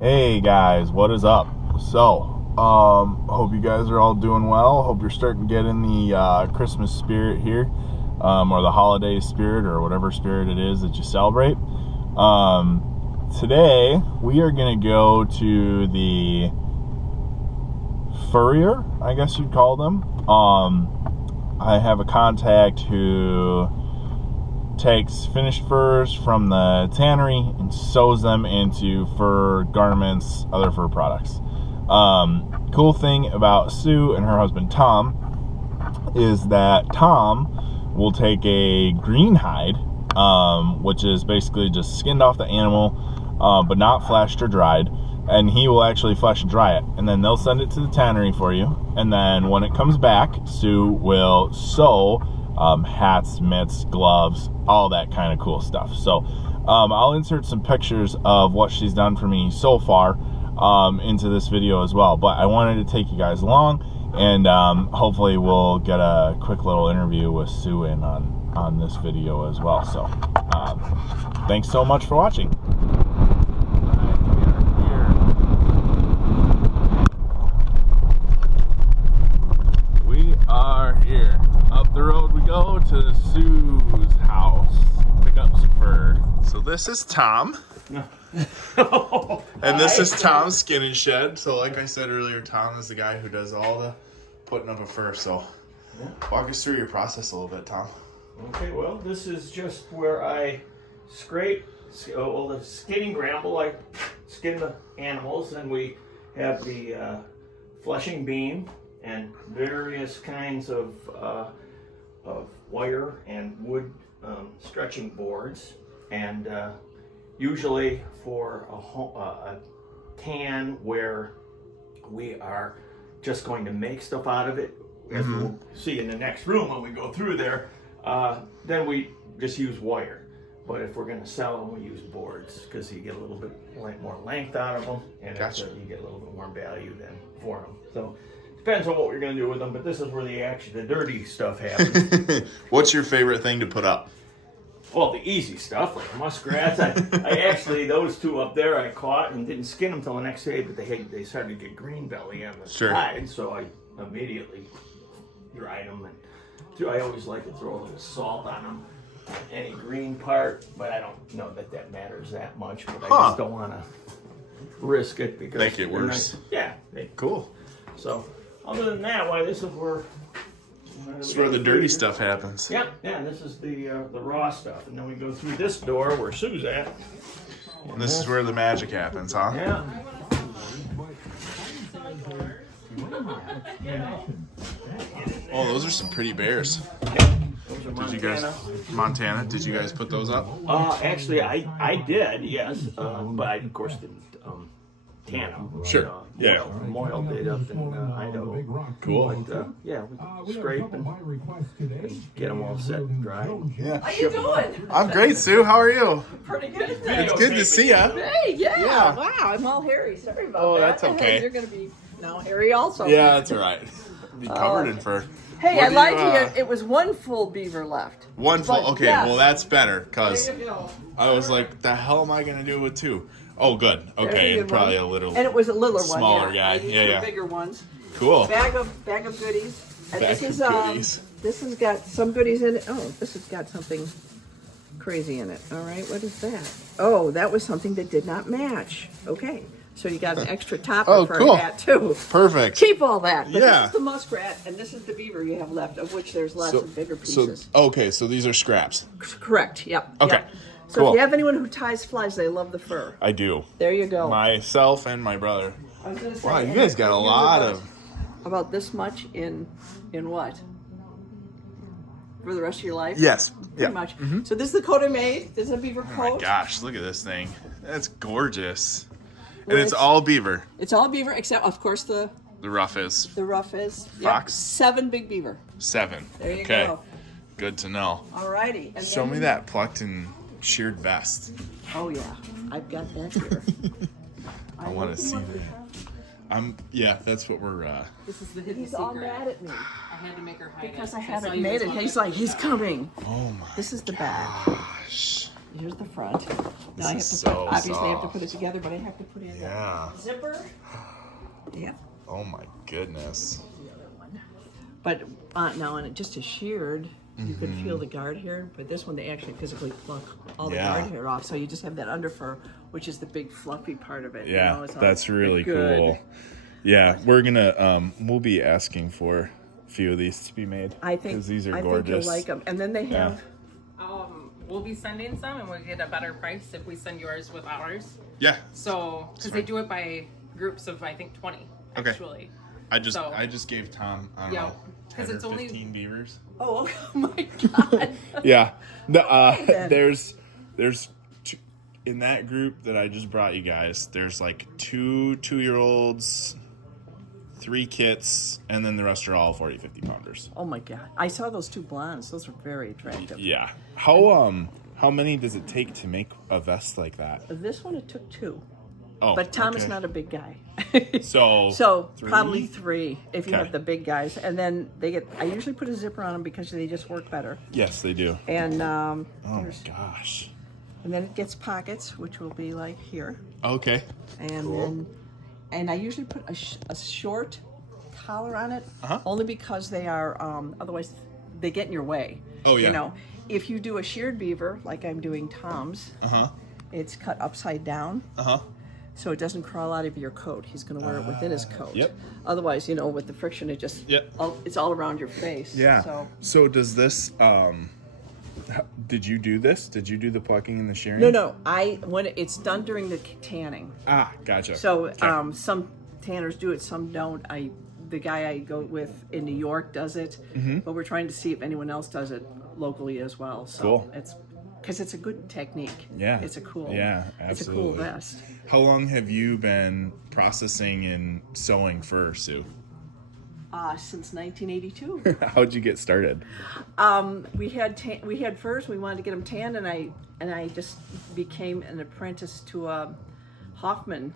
Hey guys, what is up? So, hope you guys are all doing well. Hope you're starting to get in the Christmas spirit here, or the holiday spirit, or whatever spirit it is that you celebrate. Today we are gonna go to the furrier, I guess you'd call them. I have a contact who takes finished furs from the tannery and sews them into fur garments, other fur products. Cool thing about Sue and her husband Tom is that Tom will take a green hide, which is basically just skinned off the animal, but not fleshed or dried, and he will actually flesh and dry it, and then they'll send it to the tannery for you, and then when it comes back, Sue will sew hats, mitts, gloves, all that kind of cool stuff. So I'll insert some pictures of what she's done for me so far into this video as well, but I wanted to take you guys along, and hopefully we'll get a quick little interview with Sue in on this video as well. So thanks so much for watching. We are here. Up the road we go to Sue's house. Pick up some fur. So this is Tom. And this is Tom's Skin and Shed. So like I said earlier, Tom is the guy who does all the putting up of fur. So walk us through your process a little bit, Tom. Okay, well, this is just where I scrape the skinning gramble. I skin the animals, and we have the fleshing beam and various kinds of wire and wood stretching boards, and usually for a tan where we are just going to make stuff out of it, as we'll see in the next room when we go through there, then we just use wire. But if we're going to sell them, we use boards, because you get a little bit more length out of them, and Gotcha. you get a little bit more value than for them. So depends on what we're going to do with them, but this is where the dirty stuff happens. What's your favorite thing to put up? Well, the easy stuff, like muskrats. I actually, those two up there I caught and didn't skin them till the next day, but they started to get green belly on the side, so I immediately dried them. And I always like to throw a little salt on them, any green part, but I don't know that matters that much, but I just don't want to risk it, because Make it worse. Cool. So other than that, this is where This is where the dirty stuff happens. Yeah, this is the raw stuff, and then we go through this door where Sue's at. And this is where the magic happens, huh? Yeah. Oh, those are some pretty bears. Those are Did you guys, Montana? Did you guys put those up? Actually, I did, yes, but I of course didn't tan them. Sure. Yeah. Moyle did up in Idaho. Cool. But we scrape and get them all set and dry. Yeah. How you doing? I'm great, Sue. How are you? Pretty good. It's good to see ya. Hey, yeah. Yeah. Wow, I'm all hairy. Sorry about that. Oh, that's okay. You're going to be now hairy also. Yeah, that's all right. Be covered in fur. Hey, What I do lied you, to you. It was one full beaver left. One full. But, Okay, yes. well that's better, because There you go. I was like, the hell am I gonna do with two? Oh, good. There's Okay, a and good probably one. a little. And it was a littler one. smaller yeah. guy. These Yeah, were yeah. bigger ones. Cool. Bag of goodies. And Bag this of is goodies. this has got some goodies in it. Oh, this has got something crazy in it. All right, what is that? Oh, that was something that did not match. Okay. So you got an extra topper Oh, for cool. a hat too. Perfect. Keep all that. But Yeah. This is the muskrat, and this is the beaver you have left, of which there's lots of bigger So pieces. okay, so these are scraps. Correct. Yep. Okay, Yep. So cool. if you have anyone who ties flies, they love the fur. I do. There you go. Myself and my brother. I was gonna say, Wow, you and guys got a usually lot of. about this much in what? For the rest of your life? Yes. Pretty Yeah. much. So this is the coat I made. This is a beaver Oh my coat. gosh, look at this thing. That's gorgeous. And Well, it's all beaver. It's all beaver, except of course the The rough is. Fox? 7 big beaver. 7. There you Okay. go. Good to know. Alrighty. And Show then- me that plucked and sheared vest. Oh yeah, I've got that here. I want to see that. Yeah, that's what we're. This is the hidden He's all secret. mad at me I had to make her hide because it. I saw haven't you made guys it. walking He's up. like, he's coming. Oh my This is the bag. gosh. Here's the front. Now I have to so obviously I have to soft. put it together, but I have to put in Yeah. the zipper. Yep. Oh my goodness. The other one. But now on it just a sheared, you could feel the guard hair, but this one they actually physically pluck all the Yeah. guard hair off, so you just have that under fur, which is the big fluffy part of it. Yeah, you know, it's all that's really good. cool. Yeah, we're gonna we'll be asking for a few of these to be made. I think 'cause these are I gorgeous. think you'll like them. And then they Yeah. have We'll be sending some, and we'll get a better price if we send yours with ours. Yeah. So, because they do it by groups of, I think, 20, Okay. actually. I just So- I just gave Tom I don't Yeah, know 'cause 10 it's or only- 15 beavers. oh my god. Yeah. No, then. there's two, in that group that I just brought you guys. There's like 2-year-olds, 3 kits, and then the rest are all 40-50 pounders. Oh my god. I saw those two blondes. Those are very attractive. Yeah. How many does it take to make a vest like that? This one it took 2. Oh, But Tom is okay. not a big guy. So So 3? probably 3 if you Okay. have the big guys, and then they get. I usually put a zipper on them because they just work better. Yes, they do. And Oh my gosh. and then it gets pockets, which will be like here, Okay. and Cool. and I usually put a short collar on it, Uh-huh. only because they are otherwise they get in your way. Oh, yeah. You know, if you do a sheared beaver like I'm doing Tom's, it's cut upside down. So it doesn't crawl out of your coat. He's going to wear it within his coat. Yep. Otherwise, you know, with the friction, it just Yep. it's all around your face. Yeah. So does this did you do this? Did you do the plucking and the shearing? No. When it's done during the tanning. Ah, gotcha. So Okay. some tanners do it, some don't. The guy I go with in New York does it, but we're trying to see if anyone else does it locally as well. So Cool. it's because it's a good technique. Yeah. It's a cool. Yeah, It's a cool absolutely. vest. How long have you been processing and sewing fur, Sue? Since 1982. How'd you get started? we had furs. We wanted to get them tanned, and I just became an apprentice to Hoffman,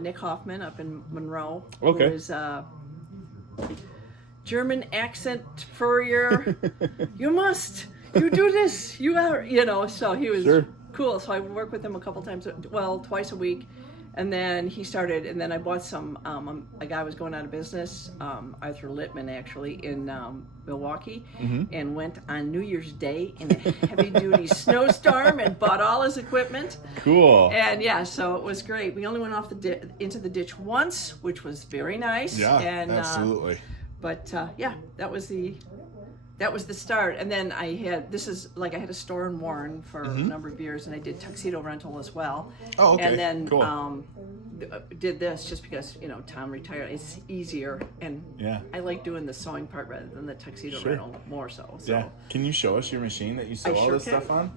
Nick Hoffman, up in Monroe. Okay. Who is German accent furrier. You do this. You are, you know. So he was Sure. cool. So I would work with him a couple times, twice a week. And then he started, and then I bought some, a guy was going out of business, Arthur Littman actually, in Milwaukee, and went on New Year's Day in a heavy-duty snowstorm and bought all his equipment. Cool. And yeah, so it was great. We only went off into the ditch once, which was very nice. Yeah, and, absolutely. But yeah, that was the start. And then I had a store in Warren for a number of years, and I did tuxedo rental as well. Oh, okay. And then Cool. did this just because, you know, Tom retired. It's easier, and Yeah. I like doing the sewing part rather than the tuxedo rental more so. So Yeah. Can you show us your machine that you sew I all sure this can. stuff on?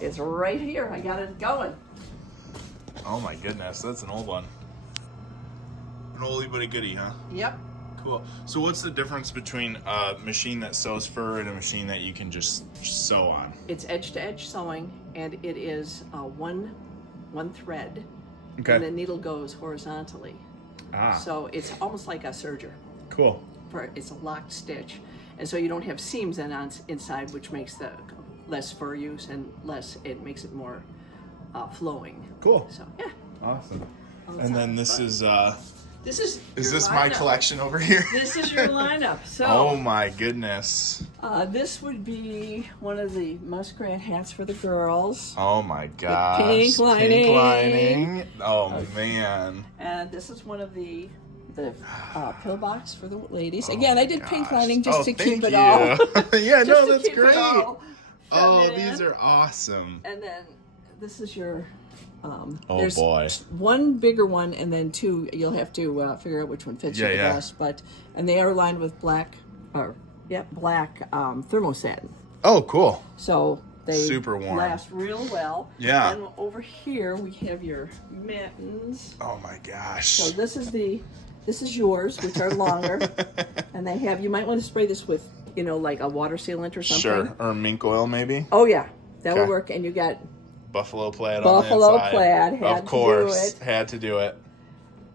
it's right here. I got it going. Oh my goodness, that's an old one. An oldie but a goodie, huh? Yep. Cool. So what's the difference between a machine that sews fur and a machine that you can just sew on? It's edge-to-edge sewing, and it is one thread, Okay. and the needle goes horizontally. Ah, So it's almost like a serger. cool. It's a locked stitch, and so you don't have seams inside, which makes the less fur use and it makes it more flowing. Cool. So yeah, Awesome. that And then sounds this fun. is your this my lineup. collection over here? This is your lineup. So Oh my goodness. this would be one of the muskrat hats for the girls, Oh my gosh. pink lining. Pink lining. Oh man. and this is one of the pillbox for the ladies. Again, I did pink lining just to keep it all. Yeah, just no, to that's keep it great. all Oh, feminine. these are awesome. And then this is your. Oh There's boy. one bigger one, and then 2. You'll have to figure out which one fits you the Yeah. best. And they are lined with black thermosatin. Oh, cool. So they Super warm. last real well. Yeah. And over here we have your mittens. Oh my gosh. So this is yours, which are longer, and they have. You might want to spray this with, you know, like a water sealant or something. Sure. Or mink oil maybe. Oh yeah, that Okay. will work. And you got Buffalo plaid Buffalo on the inside. plaid, had Of to do course. it. Had to do it.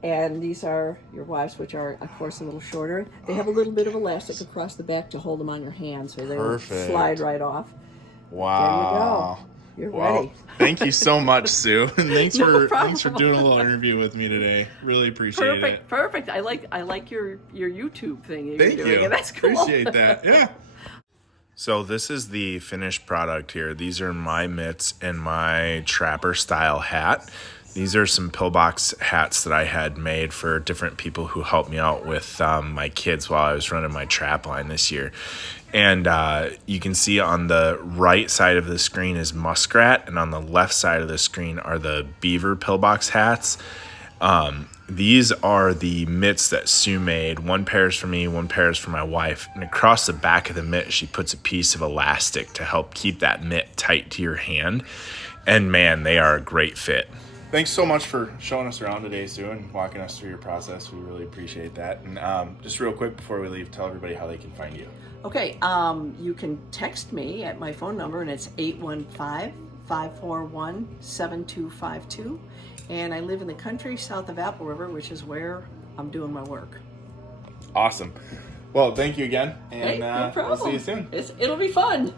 And these are your wives, which are, of course, a little shorter. They have a little bit of elastic across the back to hold them on your hand, so they Perfect. will slide right off. Wow. You're Well, ready. thank you so much, Sue. And thanks No thanks for problem. doing a little interview with me today. Really appreciate it. Perfect. I like your YouTube thing. You're Thank doing you. It. That's cool. Appreciate that. Yeah. So this is the finished product here. These are my mitts and my trapper style hat. These are some Pillbox hats that I had made for different people who helped me out with my kids while I was running my trap line this year. And you can see on the right side of the screen is muskrat, and on the left side of the screen are the Beaver Pillbox hats. These are the mitts that Sue made. One pair is for me, one pair is for my wife. And across the back of the mitt, she puts a piece of elastic to help keep that mitt tight to your hand. And man, they are a great fit. Thanks so much for showing us around today, Sue, and walking us through your process. We really appreciate that. And just real quick before we leave, tell everybody how they can find you. Okay, you can text me at my phone number, and it's 815-541-7252. And I live in the country south of Apple River, which is where I'm doing my work. Awesome. Well, thank you again, and Hey, no problem. we'll see you soon. It'll be fun.